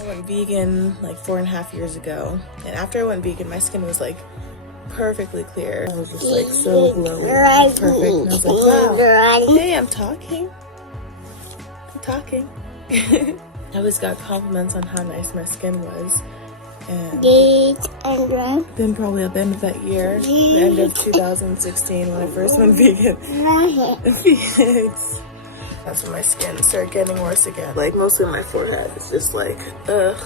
I went vegan like 4.5 years ago, and after I went vegan, my skin was like perfectly clear. I was just like so glowy, like, perfect. And I was like, wow. Hey, I'm talking. I always got compliments on how nice my skin was. And then probably at the end of that year, the end of 2016, when I first went vegan, Phoenix, that's when my skin started getting worse again. Like mostly my forehead is just like, ugh.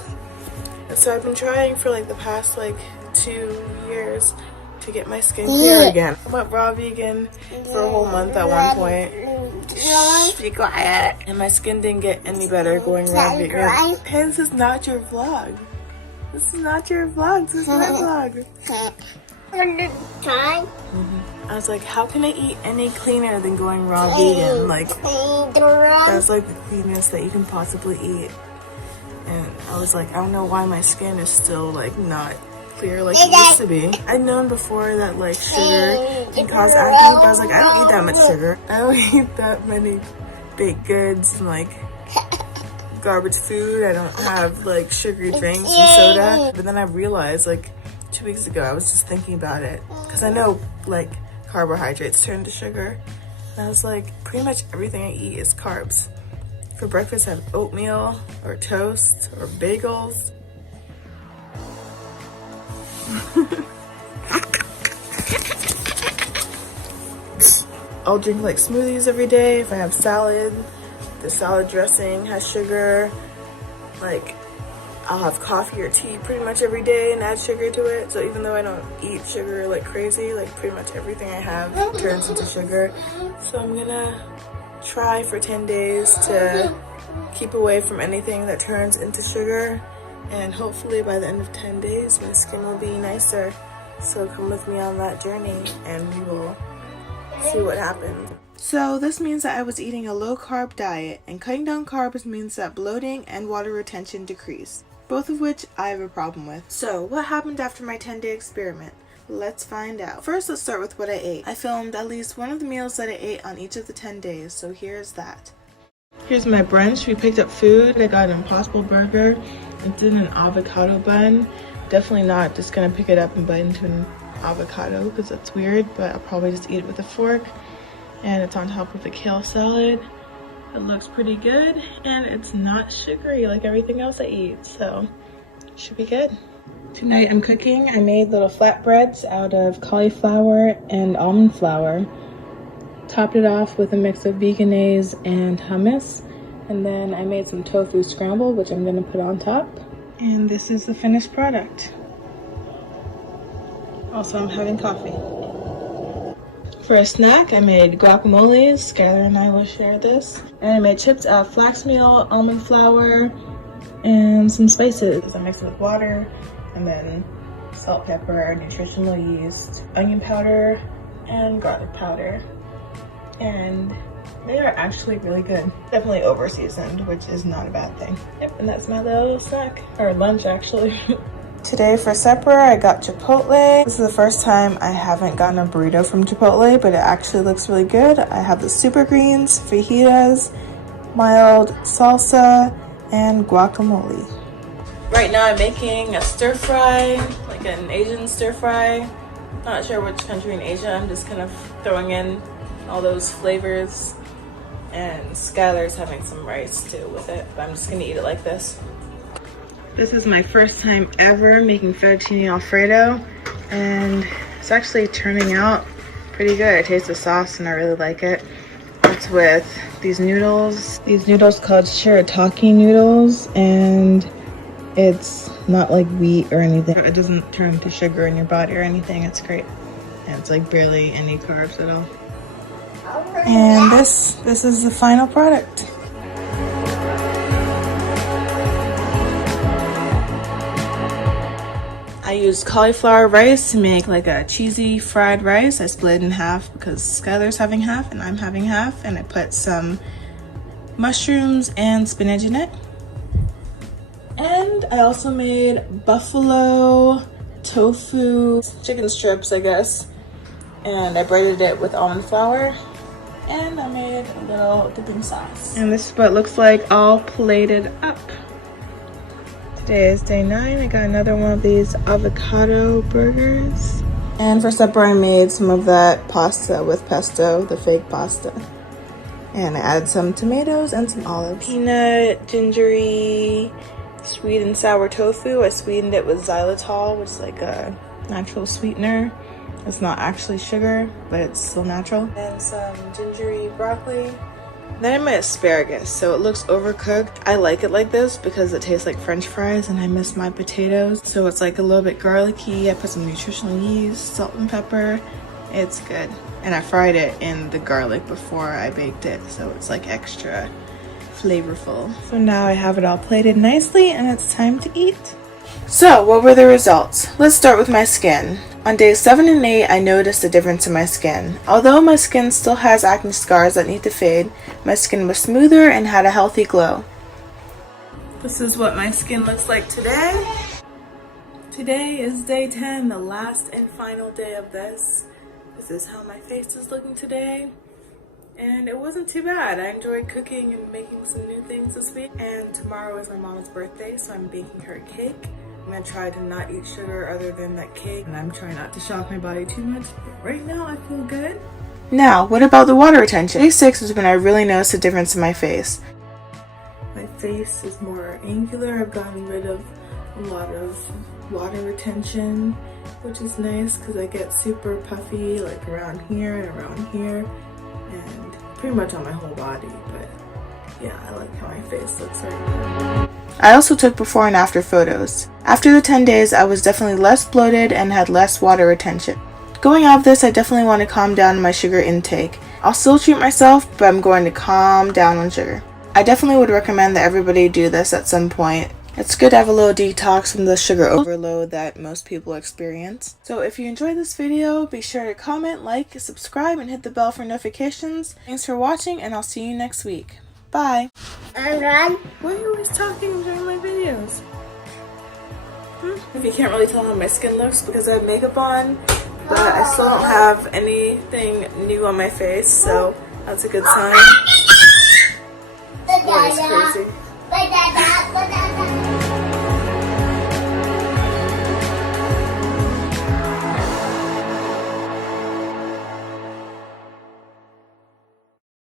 And so I've been trying for like the past like 2 years to get my skin clear again. I went raw vegan for a whole month at one point. Shh, be quiet. And my skin didn't get any better going raw vegan. Hey, this is not your vlog. This is not your vlog, this is my vlog. I was like, how can I eat any cleaner than going raw vegan? Like, that's like the cleanest that you can possibly eat. And I was like, I don't know why my skin is still like not clear like it used to be. I'd known before that like sugar can cause acne, but I was like, I don't eat that much sugar. I don't eat that many baked goods and like garbage food. I don't have like sugary drinks and soda. But then I realized like 2 weeks ago, I was just thinking about it because I know like carbohydrates turn to sugar. And I was like, pretty much everything I eat is carbs. For breakfast, I have oatmeal or toast or bagels. I'll drink like smoothies every day. If I have salad, the salad dressing has sugar. Like, I'll have coffee or tea pretty much every day and add sugar to it. So even though I don't eat sugar like crazy, like pretty much everything I have turns into sugar. So I'm gonna try for 10 days to keep away from anything that turns into sugar. And hopefully by the end of 10 days, my skin will be nicer. So come with me on that journey and we will see what happens. So this means that I was eating a low carb diet, and cutting down carbs means that bloating and water retention decrease, both of which I have a problem with. So what happened after my 10-day experiment? Let's find out. First, let's start with what I ate. I filmed at least one of the meals that I ate on each of the 10 days, so here's that. Here's my brunch. We picked up food. I got an Impossible Burger. It's in an avocado bun. Definitely not just gonna pick it up and bite into an avocado because that's weird, but I'll probably just eat it with a fork. And it's on top of a kale salad. It looks pretty good, and it's not sugary like everything else I eat, so it should be good. Tonight I'm cooking. I made little flatbreads out of cauliflower and almond flour. Topped it off with a mix of veganaise and hummus. And then I made some tofu scramble, which I'm gonna put on top. And this is the finished product. Also, I'm having coffee. For a snack, I made guacamole. Skylar and I will share this. And I made chips out of flax meal, almond flour, and some spices. I mixed it with water, and then salt, pepper, nutritional yeast, onion powder, and garlic powder. And they are actually really good. Definitely over seasoned, which is not a bad thing. Yep, and that's my little snack, or lunch actually. Today for supper, I got Chipotle. This is the first time I haven't gotten a burrito from Chipotle, but it actually looks really good. I have the super greens, fajitas, mild salsa, and guacamole. Right now I'm making a stir fry, like an Asian stir fry. Not sure which country in Asia. I'm just kind of throwing in all those flavors. And Skylar's having some rice too with it, but I'm just gonna eat it like this. This is my first time ever making fettuccine alfredo, and it's actually turning out pretty good. I taste the sauce and I really like it. It's with these noodles called shirataki noodles, and it's not like wheat or anything. It doesn't turn to sugar in your body or anything. It's great. And it's like barely any carbs at all. And this is the final product. I used cauliflower rice to make like a cheesy fried rice. I split it in half because Skylar's having half and I'm having half, and I put some mushrooms and spinach in it. And I also made buffalo tofu chicken strips, I guess, and I braided it with almond flour, and I made a little dipping sauce. And this is what it looks like all plated up. Today is day 9. I got another one of these avocado burgers. And for supper I made some of that pasta with pesto, the fake pasta. And I added some tomatoes and some olives. Peanut, gingery, sweet and sour tofu. I sweetened it with xylitol, which is like a natural sweetener. It's not actually sugar, but it's still natural. And some gingery broccoli. Then I made asparagus, so it looks overcooked. I like it like this because it tastes like French fries and I miss my potatoes. So it's like a little bit garlicky. I put some nutritional yeast, salt and pepper. It's good. And I fried it in the garlic before I baked it, so it's like extra flavorful. So now I have it all plated nicely and it's time to eat. So what were the results? Let's start with my skin. On days 7 and 8, I noticed a difference in my skin. Although my skin still has acne scars that need to fade, my skin was smoother and had a healthy glow. This is what my skin looks like today. Today is day 10, the last and final day of this. This is how my face is looking today. And it wasn't too bad. I enjoyed cooking and making some new things this week. And tomorrow is my mom's birthday, so I'm baking her a cake. I'm gonna try to not eat sugar other than that cake, and I'm trying not to shock my body too much. But right now I feel good. Now, what about the water retention? Day 6 is when I really noticed a difference in my face. My face is more angular. I've gotten rid of a lot of water retention, which is nice because I get super puffy like around here and around here and pretty much on my whole body. But yeah, I like how my face looks right now. I also took before and after photos. After the 10 days, I was definitely less bloated and had less water retention. Going out of this, I definitely want to calm down my sugar intake. I'll still treat myself, but I'm going to calm down on sugar. I definitely would recommend that everybody do this at some point. It's good to have a little detox from the sugar overload that most people experience. So if you enjoyed this video, be sure to comment, like, subscribe, and hit the bell for notifications. Thanks for watching, and I'll see you next week. Bye. Why are you always talking during my videos? If you can't really tell how my skin looks because I have makeup on, but I still don't have anything new on my face, so that's a good sign. Boy, it's crazy.